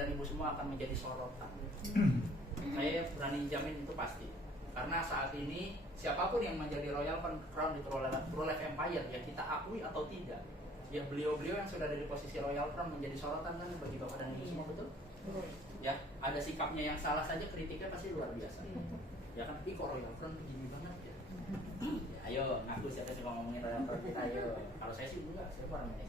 dan Ibu semua akan menjadi sorotan. Saya berani jamin itu pasti. Karena saat ini siapapun yang menjadi Royal Crown di True Life Empire, ya kita akui atau tidak, ya beliau-beliau yang sudah ada di posisi Royal Crown menjadi sorotan kan bagi Bapak dan Ibu semua, betul? Ya, ada sikapnya yang salah saja kritiknya pasti luar biasa. Ya kan, kok Royal Crown begini banget ya. Ya, ayo ngaku siapa sih kalau ngomongin Royal Crown kita, ayo. Kalau saya sih enggak, saya orang manajemen.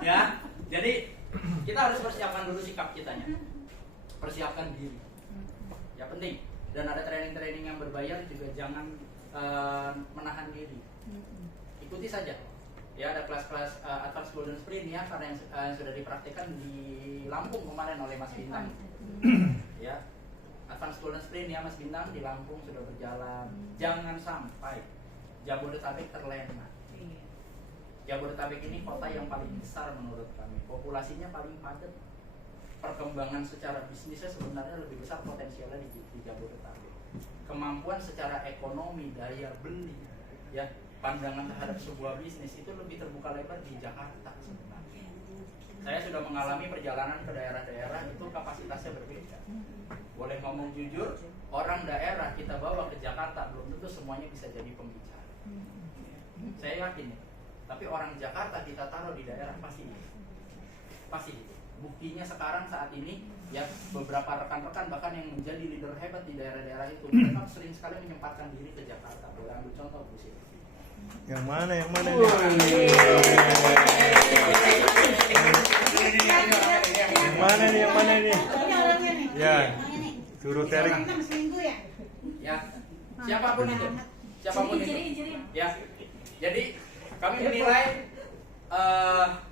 Ya, jadi kita harus persiapkan dulu sikap kitanya, persiapkan diri. Ya penting. Dan ada training-training yang berbayar juga jangan menahan diri. Ikuti saja. Ya ada kelas-kelas Advanced Golden Sprint ya, karena yang sudah dipraktikkan di Lampung kemarin oleh Mas Bintang. Ya, Advanced Golden Sprint ya Mas Bintang di Lampung sudah berjalan. Jangan sampai Jabodetabek terlena. Jabodetabek ini kota yang paling besar menurut kami, populasinya paling padat. Perkembangan secara bisnisnya sebenarnya lebih besar potensialnya di Jabodetabek. Kemampuan secara ekonomi, daya beli, ya pandangan terhadap sebuah bisnis itu lebih terbuka lebar di Jakarta sebenarnya. Saya sudah mengalami perjalanan ke daerah-daerah itu kapasitasnya berbeda. Boleh ngomong jujur, orang daerah kita bawa ke Jakarta belum tentu semuanya bisa jadi pembicara. Saya yakin, tapi orang Jakarta kita taruh di daerah pasti. Buktinya sekarang saat ini ya beberapa rekan-rekan bahkan yang menjadi leader hebat di daerah-daerah itu mereka sering sekali menyempatkan diri ke Jakarta. Boleh ambil contoh Bu Siti. Yang mana nih? Yang mana nih? Ya, suruh sharing. Ya, siapapun itu. Ya, jadi kami menilai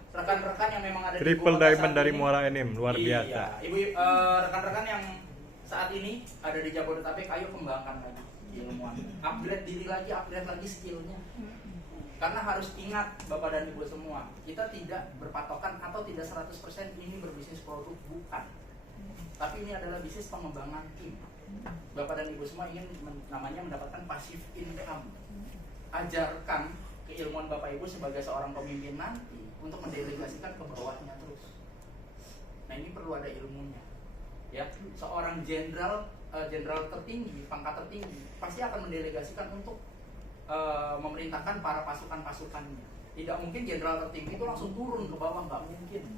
rekan-rekan yang memang ada Triple di Diamond dari Muara Enim, luar biasa. Rekan-rekan yang saat ini ada di Jabodetabek, ayo kembangkan lagi ilmuwan, upgrade diri lagi, upgrade lagi skillnya. Karena harus ingat Bapak dan Ibu semua, kita tidak berpatokan atau tidak 100% ini berbisnis produk, bukan. Tapi ini adalah bisnis pengembangan tim. Bapak dan Ibu semua ingin namanya mendapatkan passive income. Ajarkan keilmuan Bapak Ibu sebagai seorang pemimpin nanti untuk mendelegasikan ke bawahnya terus. Nah ini perlu ada ilmunya. Ya, seorang jenderal tertinggi, pangkat tertinggi pasti akan mendelegasikan untuk memerintahkan para pasukan-pasukannya. Tidak mungkin jenderal tertinggi itu langsung turun ke bawah, nggak mungkin.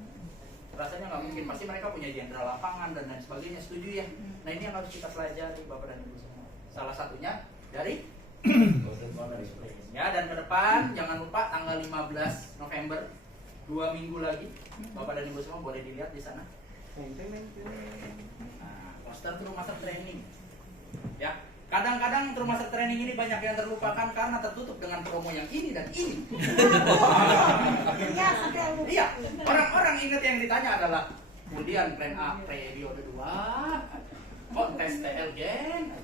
Rasanya nggak mungkin. Pasti mereka punya jenderal lapangan dan lain sebagainya. Setuju ya? Nah ini yang harus kita pelajari Bapak dan Ibu semua. Salah satunya dari ya, dan ke depan jangan lupa tanggal 15 November 2 minggu lagi Bapak dan Ibu semua boleh dilihat di sana. Nah, poster True Master Training. Ya, kadang-kadang True Master Training ini banyak yang terlupakan karena tertutup dengan promo yang ini dan ini. Iya, orang-orang ingat yang ditanya adalah kemudian plan A periode 2, kontes TL Gen.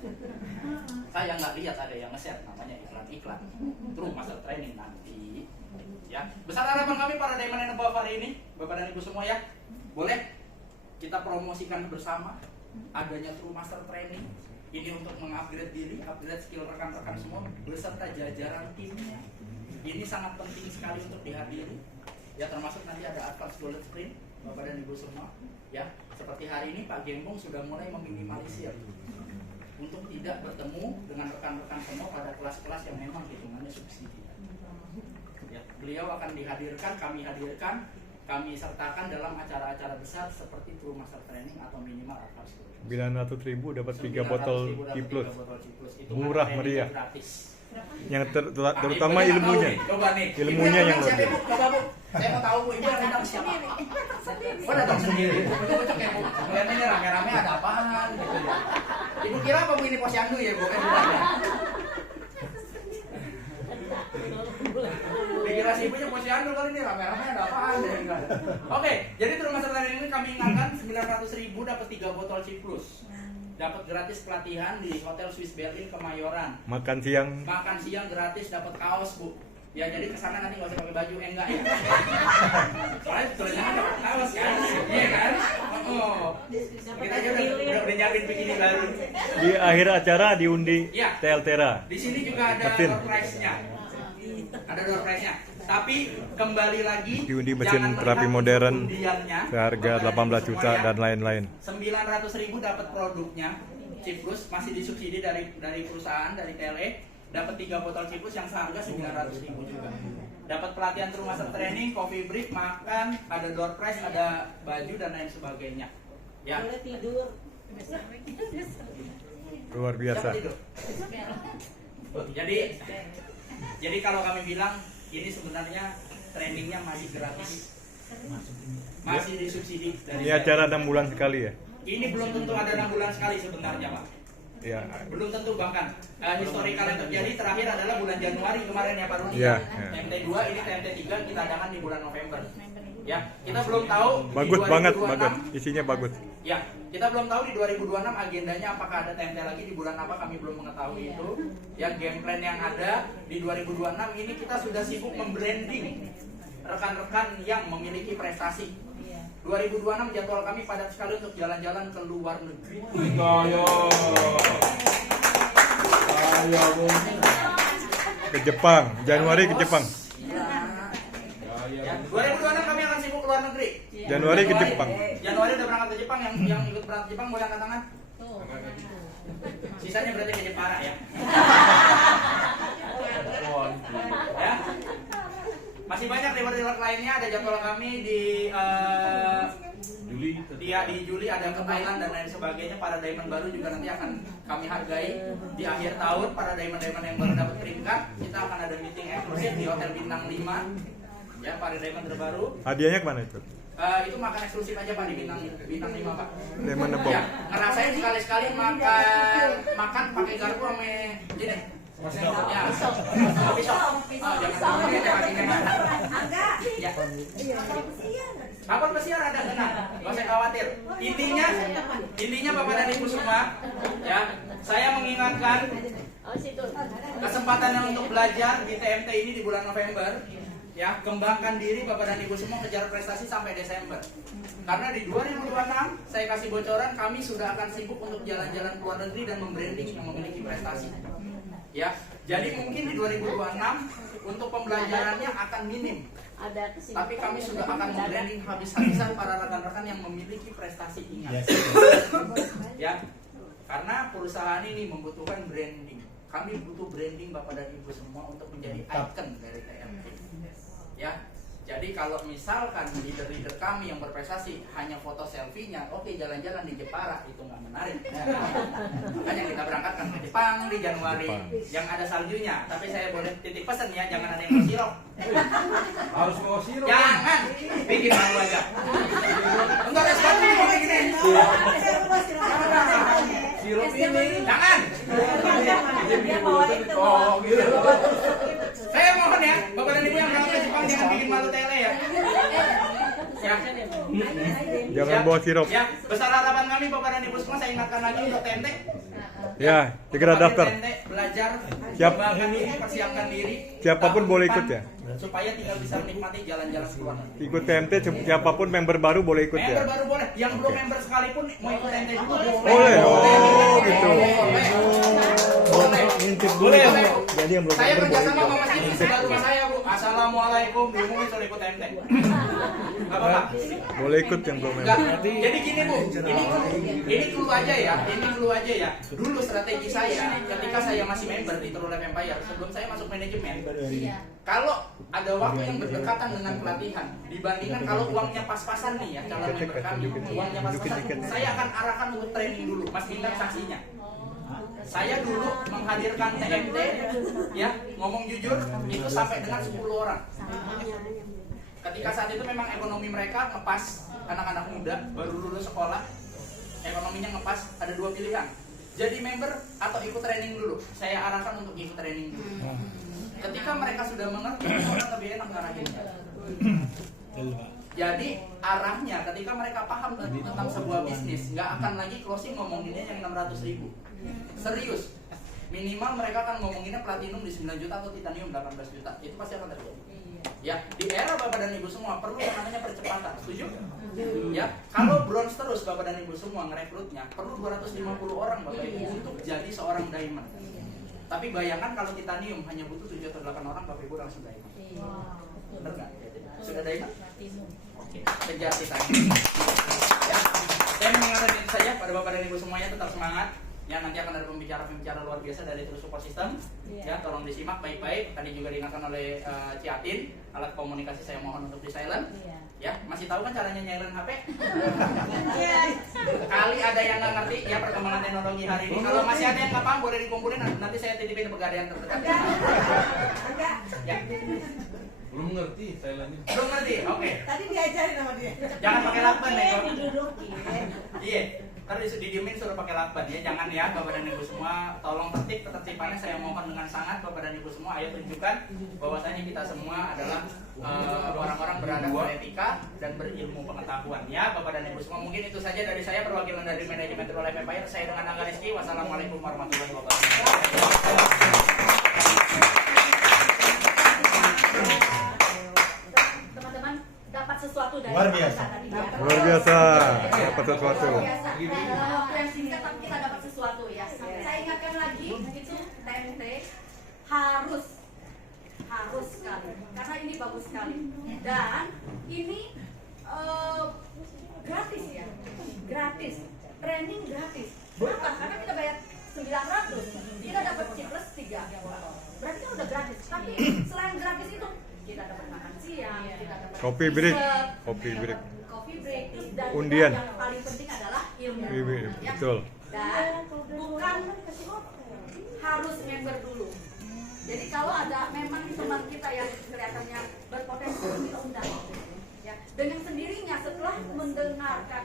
Saya nggak lihat ada yang nge-share namanya iklan True Master Training nanti. Ya, besar harapan kami para Diamond and Above hari ini, Bapak dan Ibu semua ya, boleh kita promosikan bersama adanya True Master Training ini untuk mengupgrade diri, upgrade skill rekan-rekan semua beserta jajaran timnya. Ini sangat penting sekali untuk dihadiri. Ya termasuk nanti ada Advanced Golden Sprint, Bapak dan Ibu semua. Ya seperti hari ini Pak Gembong sudah mulai meminimalisir untuk tidak bertemu dengan rekan-rekan semua pada kelas-kelas yang memang hitungannya subsidi. Ya, beliau akan dihadirkan, kami hadirkan, kami sertakan dalam acara-acara besar seperti True Master Training atau minimal Advanced Golden Sprint. 900.000 dapat 3 botol Ciplus. Murah meriah. Yang terutama ilmunya. Coba nih. Ilmunya yang siapa, lebih. Bu? Coba Bu. Saya mau tahu Bu, Ibu yang datang siapa? Oh datang sendiri. Cocok ya Bu. Kemudian ini rame-rame ada apaan gitu ya. Ibu kira apa Bu ini posyandu ya Bu? Bukan ya. Dikira si ibunya posyandu kali ini rame-rame ada apaan deh. Oke, jadi True Master Training ini kami ingatkan 900.000 dapat 3 botol Ciplus. Dapat gratis pelatihan di Hotel Swiss Berlin Kemayoran. Makan siang gratis, dapat kaos Bu. Ya jadi kesana nanti nggak usah pakai baju, enggak ya? Soalnya tulisannya ada kaos kan, iya kan? Oh, kita aja udah nyiapin bikini baru. Di akhir acara diundi Iya. Teltera. Di sini juga ada Mesin. door prize-nya. Ada door prize-nya. Tapi kembali lagi Diundi mesin jangan terapi melihat modern undiannya, seharga Bapak 18 Ibu juta semua ya. dan lain-lain. 900.000 dapat produknya. Ciplus masih disubsidi dari perusahaan, dari TLE. Dapat 3 botol Ciplus yang seharga 900.000 juga. Dapat pelatihan true master training, coffee break, makan, ada door prize, ada baju dan lain sebagainya. Ya. Boleh tidur. Luar biasa. Siapa tidur? Jadi kalau kami bilang ini sebenarnya trainingnya masih gratis, masih disubsidi. Ini acara 6 bulan sekali ya? Ini belum tentu ada 6 bulan sekali sebenarnya, Pak. Ya. Belum tentu, bahkan historikal yang terjadi terakhir adalah bulan Januari kemarin ya Pak Rudi. Iya, Ya. iya. TMT2 ini TMT3 kita adakan di bulan November. Ya, kita belum tahu di Bagus 2026, banget, bagus. Isinya bagus. Ya, kita belum tahu di 2026 agendanya apakah ada TMT lagi di bulan apa, kami belum mengetahui itu. Ya, game plan yang ada di 2026 ini kita sudah sibuk membranding rekan-rekan yang memiliki prestasi. 2026 jadwal kami padat sekali untuk jalan-jalan ke luar negeri. Ke Jepang, Januari ke Jepang. Ya, 2026 kami akan sibuk ke luar negeri. Januari ke Jepang. Januari udah berangkat ke Jepang, yang ikut berangkat ke Jepang boleh angkat tangan. Sisanya berarti ke Jepara ya. Ya. Masih banyak reward-reward lainnya, ada jadwal kami di Juli ada ke Thailand dan lain sebagainya. Para diamond baru juga nanti akan kami hargai di akhir tahun. Para diamond-diamond yang baru dapat peringkat, kita akan ada meeting eksklusif di Hotel Bintang 5. Ya, para diamond terbaru. Hadiahnya kemana itu? Itu makan eksklusif aja Pak di Bintang 5 Pak. Lemon Bob. Ya, ngerasain sekali-sekali makan pakai garpu sama ini. Ya, pisau. Jangan pakai kakinya. Ya. Kapal pesiar ada tenang, nggak usah khawatir. Intinya Bapak dan Ibu semua, ya, saya mengingatkan kesempatan untuk belajar di TMT ini di bulan November. Ya, kembangkan diri Bapak dan Ibu semua, kejar prestasi sampai Desember. Karena di 2026 saya kasih bocoran, kami sudah akan sibuk untuk jalan-jalan ke luar negeri dan membranding yang memiliki prestasi. Ya, jadi mungkin di 2026 untuk pembelajarannya akan minim. Tapi kami sudah akan membranding habis-habisan para rekan-rekan yang memiliki prestasi. Ingat. Ya, karena perusahaan ini membutuhkan branding. Kami butuh branding Bapak dan Ibu semua untuk menjadi icon dari TMT. Ya, jadi kalau misalkan leader-leader kami yang berprestasi hanya foto selfie-nya, oke, jalan-jalan di Jepara, itu nggak menarik. Makanya kita berangkatkan ke Jepang di Januari yang ada saljunya. Tapi saya boleh titip pesan ya, jangan ada yang mau sirup. Harus mau sirup. Jangan, bikin malu aja. Untuk respon ini mau bikin ini. Sirup ini. Jangan. Dia bawa itu. Oh, gitu. Saya mohon ya, Bapak dan Ibu yang berangkat ke Jepang jangan bikin malu tele ya. Ya. Jangan bawa sirup. Ya, besar harapan kami Bapak dan Ibu semua, saya ingatkan lagi untuk TMT. Ya, segera Untuk daftar. TMT, belajar, Siap. kembangkan diri, persiapkan diri. Siapapun Tahun boleh depan, ikut ya? Supaya tinggal bisa menikmati jalan-jalan keluar negeri. Ikut TMT, siapapun member baru boleh ikut Member ya? baru boleh, yang belum member sekalipun mau ikut TMT juga boleh. Boleh, oh gitu. Boleh. Ngintip dulu. Boleh. Jadi yang belum Saya member boleh kerjasama ikut. sama masjid di sebelah rumah saya, Bu. Assalamualaikum, diumumin suruh ikut TMT. Gak apa-apa. Boleh ikut yang belum Enggak. member. Jadi gini Bu, ini clue aja ya, ini clue aja ya. Dulu strategi saya ketika saya masih member di True Life Empire, sebelum saya masuk manajemen, kalau ada waktu yang berdekatan dengan pelatihan, dibandingkan kalau uangnya pas-pasan nih ya, calon member kami, uangnya pas-pasan, saya akan arahkan untuk training dulu, Mas Bintang saksinya. Saya dulu menghadirkan TMT, ya, ngomong jujur, itu sampai dengan 10 orang. Ketika saat itu memang ekonomi mereka ngepas, anak-anak muda baru lulus sekolah, ekonominya ngepas, ada dua pilihan. Jadi member atau ikut training dulu. Saya arahkan untuk ikut training dulu. Ketika mereka sudah mengerti, orang lebih enak ngarahinnya. Jadi arahnya ketika mereka paham tentang sebuah bisnis, nggak akan lagi closing ngomonginnya yang 600.000. Serius. minimal mereka akan ngomonginnya platinum di 9 juta atau titanium 18 juta. Itu pasti akan terjadi. Ya, di era Bapak dan Ibu semua perlu yang namanya percepatan. Setuju? Ya, kalau bronze terus Bapak dan Ibu semua ngerekrutnya perlu 250 orang Bapak Ibu untuk jadi seorang diamond. Tapi bayangkan kalau titanium hanya butuh 7 atau 8 orang Bapak Ibu langsung diamond. Benar nggak? Sudah diamond? Oke, kejar titanium. Ya, saya mengingatkan itu saja pada Bapak dan Ibu semuanya, tetap semangat. Ya, nanti akan ada pembicara-pembicara luar biasa dari Terus Support System. Ya, tolong disimak baik-baik. Tadi juga diingatkan oleh Ciatin, alat komunikasi saya mohon untuk di silent. Ya, masih tahu kan caranya nyalain HP? Kali ada yang nggak ngerti ya perkembangan teknologi hari ini. Kalau masih ada yang nggak paham boleh dikumpulin, nanti saya titipin ke pegadaian terdekat. Ya. Belum ngerti silentnya. Belum ngerti? Oke. Tadi diajarin sama dia. Jangan pakai lakban ya, Kok. Didudukin. Iya. Ntar didiemin suruh pakai lakban ya. Jangan ya Bapak dan Ibu semua. Tolong tertib, ketertibannya saya mohon dengan sangat Bapak dan Ibu semua. Ayo tunjukkan bahwasanya kita semua adalah orang-orang beradab, beretika dan berilmu pengetahuan ya Bapak dan Ibu semua. Mungkin itu saja dari saya, perwakilan dari manajemen True Life Empire. Saya dengan Angga Rizky. Wassalamualaikum warahmatullahi wabarakatuh. Teman-teman dapat sesuatu dari Luar biasa. tadi ya. Luar biasa. Dapat sesuatu. Luar biasa. Dalam waktu yang singkat tapi kita dapat sesuatu ya. Saya ingatkan lagi itu TMT harus sekali karena ini bagus sekali dan ini gratis ya, gratis, training gratis. Bukan karena kita bayar 900, kita dapat plus 3, berarti kan udah gratis. Tapi selain gratis itu kita dapat makan siang, kita dapat Coffee break. dessert, Coffee break. coffee break, dan Undian. yang paling penting adalah ilmu. Iya, Ya. betul. Dan bukan harus member dulu. Jadi kalau ada memang teman kita yang kelihatannya berpotensi kita undang. Ya. Dengan sendirinya setelah mendengarkan,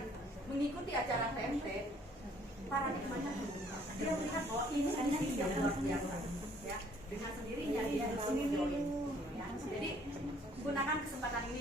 mengikuti acara TMT, paradigmanya terbuka. Dia melihat bahwa ini yang luar biasa. Ya. Dengan sendirinya dia join. Ya. Jadi gunakan kesempatan ini.